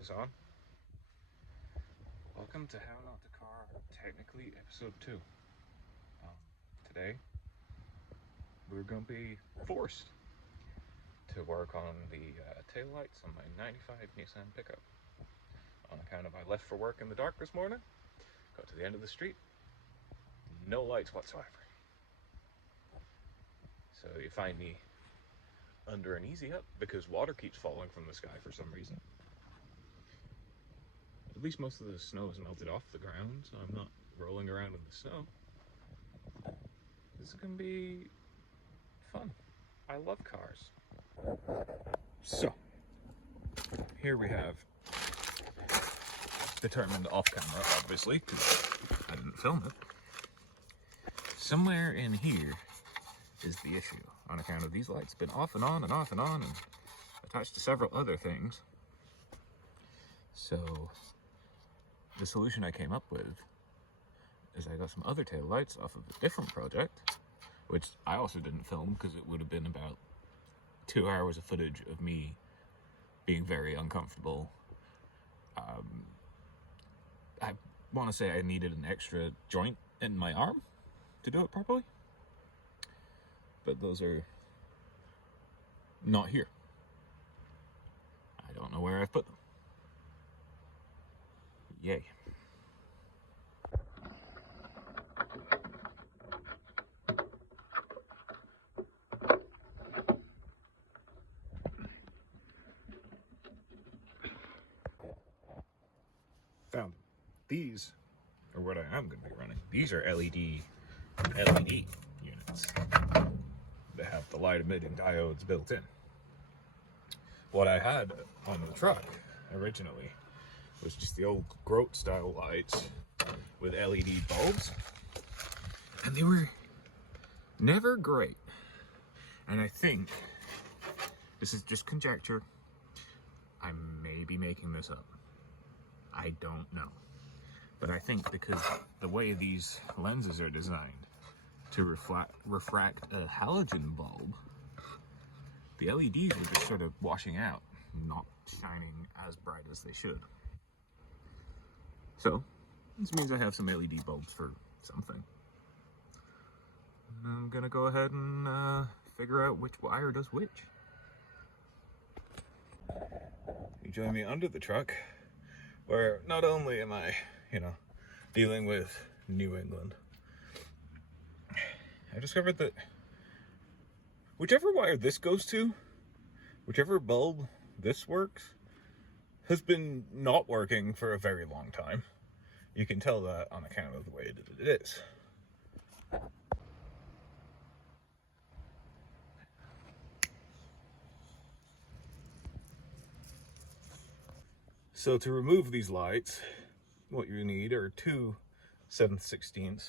is on. Welcome to How Not to Car, technically episode 2. Today, we're going to be forced to work on the taillights on my 95 Nissan pickup. On account of I left for work in the dark this morning, got to the end of the street, no lights whatsoever. So you find me under an easy up because water keeps falling from the sky for some reason. At least most of the snow has melted off the ground, so I'm not rolling around in the snow. This is going to be fun. I love cars. So, here we have, determined off camera obviously, because I didn't film it. Somewhere in here is the issue, on account of these lights been off and on and off and on and attached to several other things. So the solution I came up with is I got some other tail lights off of a different project, which I also didn't film because it would have been about 2 hours of footage of me being very uncomfortable. I want to say I needed an extra joint in my arm to do it properly, but those are not here. I don't know where I've put them. Yay. Found them. These are what I am going to be running. These are LED units that have the light emitting diodes built in. What I had on the truck originally was just the old Grote style lights with LED bulbs, and they were never great. And I think, this is just conjecture, I may be making this up, I don't know, but I think because the way these lenses are designed to refract a halogen bulb, the LEDs are just sort of washing out, not shining as bright as they should. So, this means I have some LED bulbs for something. And I'm gonna go ahead and figure out which wire does which. You join me under the truck, where not only am I, dealing with New England, I discovered that whichever wire this goes to, whichever bulb this works, has been not working for a very long time. You can tell that on account of the way that it is. So to remove these lights, what you need are two 7/16,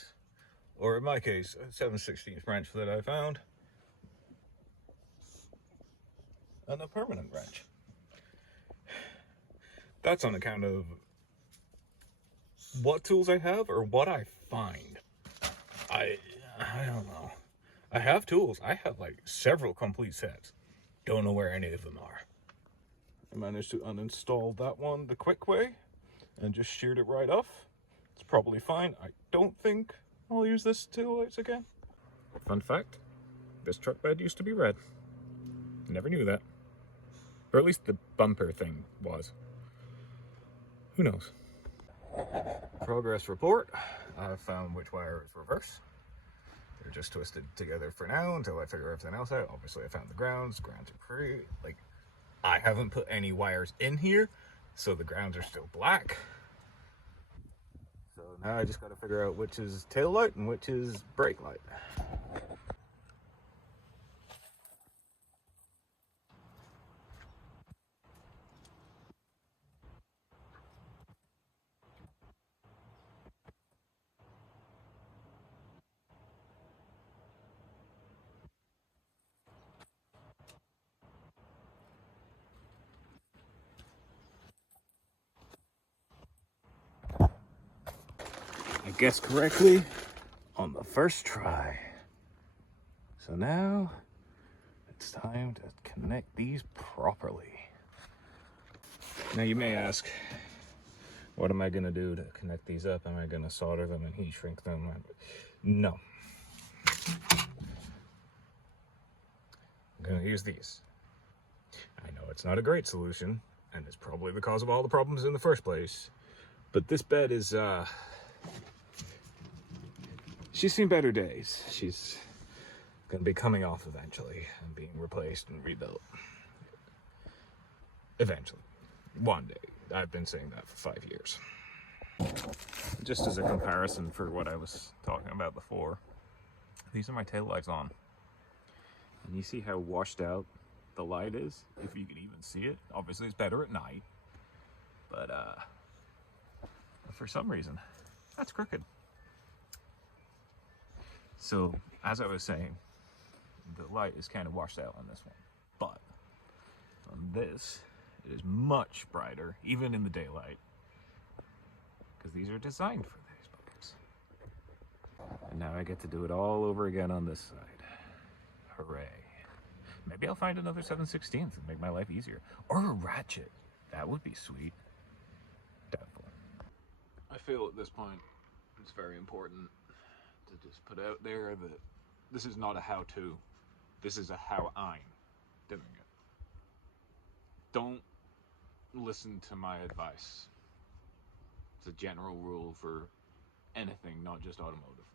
or in my case, a 7/16 wrench that I found, and a permanent wrench. That's on account of what tools I have or what I find. I don't know. I have tools. I have like several complete sets. Don't know where any of them are. I managed to uninstall that one the quick way and just sheared it right off. It's probably fine. I don't think I'll use this tail lights again. Fun fact, this truck bed used to be red. Never knew that. Or at least the bumper thing was. Who knows? Progress report. I found which wire is reverse. They're just twisted together for now until I figure everything else out. Obviously I found the grounds. Grounds are pretty, I haven't put any wires in here, so the grounds are still black. So now I just gotta figure out which is tail light and which is brake light. I guessed correctly on the first try. So now it's time to connect these properly. Now you may ask, what am I going to do to connect these up? Am I going to solder them and heat shrink them? No. I'm going to use these. I know it's not a great solution, and it's probably the cause of all the problems in the first place, but this bed is, she's seen better days. She's going to be coming off eventually and being replaced and rebuilt. Eventually. One day. I've been saying that for 5 years. Just as a comparison for what I was talking about before, these are my taillights on. And you see how washed out the light is? If you can even see it. Obviously it's better at night. But for some reason, that's crooked. So, as I was saying, the light is kind of washed out on this one. But on this, it is much brighter, even in the daylight, because these are designed for these buckets. And now I get to do it all over again on this side. Hooray. Maybe I'll find another 7/16 and make my life easier. Or a ratchet. That would be sweet. Doubtful. I feel at this point it's very important to just put out there that this is not a how-to. This is a how I'm doing it. Don't listen to my advice. It's a general rule for anything, not just automotive.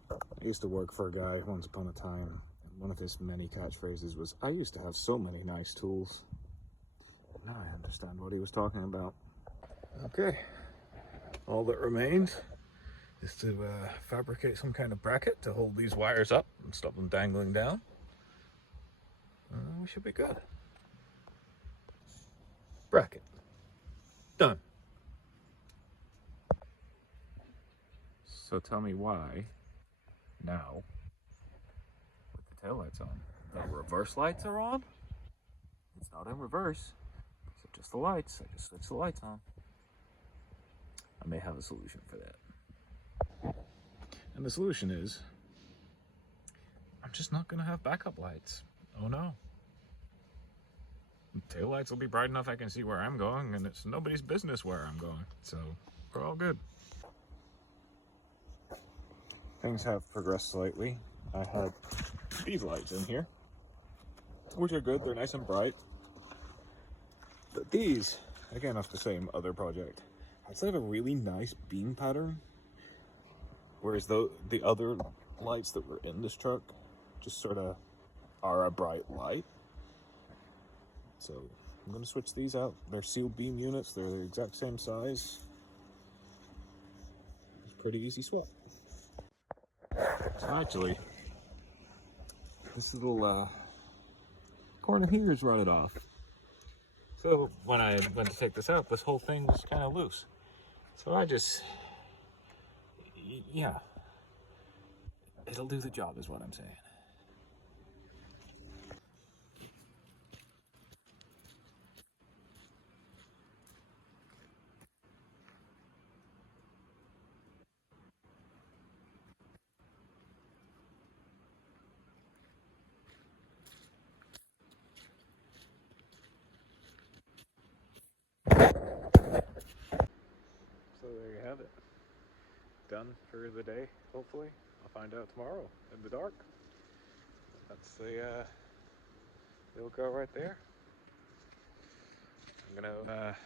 I used to work for a guy once upon a time, and one of his many catchphrases was, I used to have so many nice tools. Now I understand what he was talking about. Okay, all that remains is to fabricate some kind of bracket to hold these wires up and stop them dangling down. We should be good. Bracket. Done. So tell me why, now, with the taillights on, the reverse lights are on? It's not in reverse, so just the lights. I just switch the lights on. I may have a solution for that. And the solution is, I'm just not going to have backup lights. Oh no. Taillights will be bright enough I can see where I'm going, and it's nobody's business where I'm going. So, we're all good. Things have progressed slightly. I had these lights in here, which are good. They're nice and bright. But these, again off the same other project, actually have a really nice beam pattern. Whereas the other lights that were in this truck just sort of are a bright light. So I'm going to switch these out. They're sealed beam units. They're the exact same size. It's a pretty easy swap. So actually, this little corner here is rotted off. So when I went to take this out, this whole thing was kind of loose. So I just, yeah, it'll do the job is what I'm saying. So there you have it. Done for the day, hopefully. I'll find out tomorrow in the dark. That's the little girl right there. I'm gonna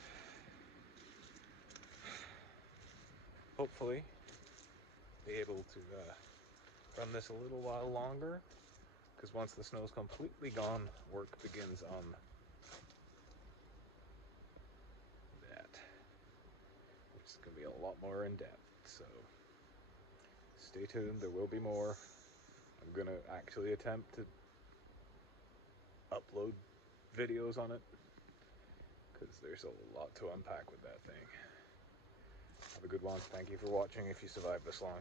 hopefully be able to run this a little while longer, because once the snow's completely gone, work begins on that, which is going to be a lot more in depth. So stay tuned, there will be more. I'm going to actually attempt to upload videos on it, because there's a lot to unpack with that thing. Have a good one. Thank you for watching if you survived this long.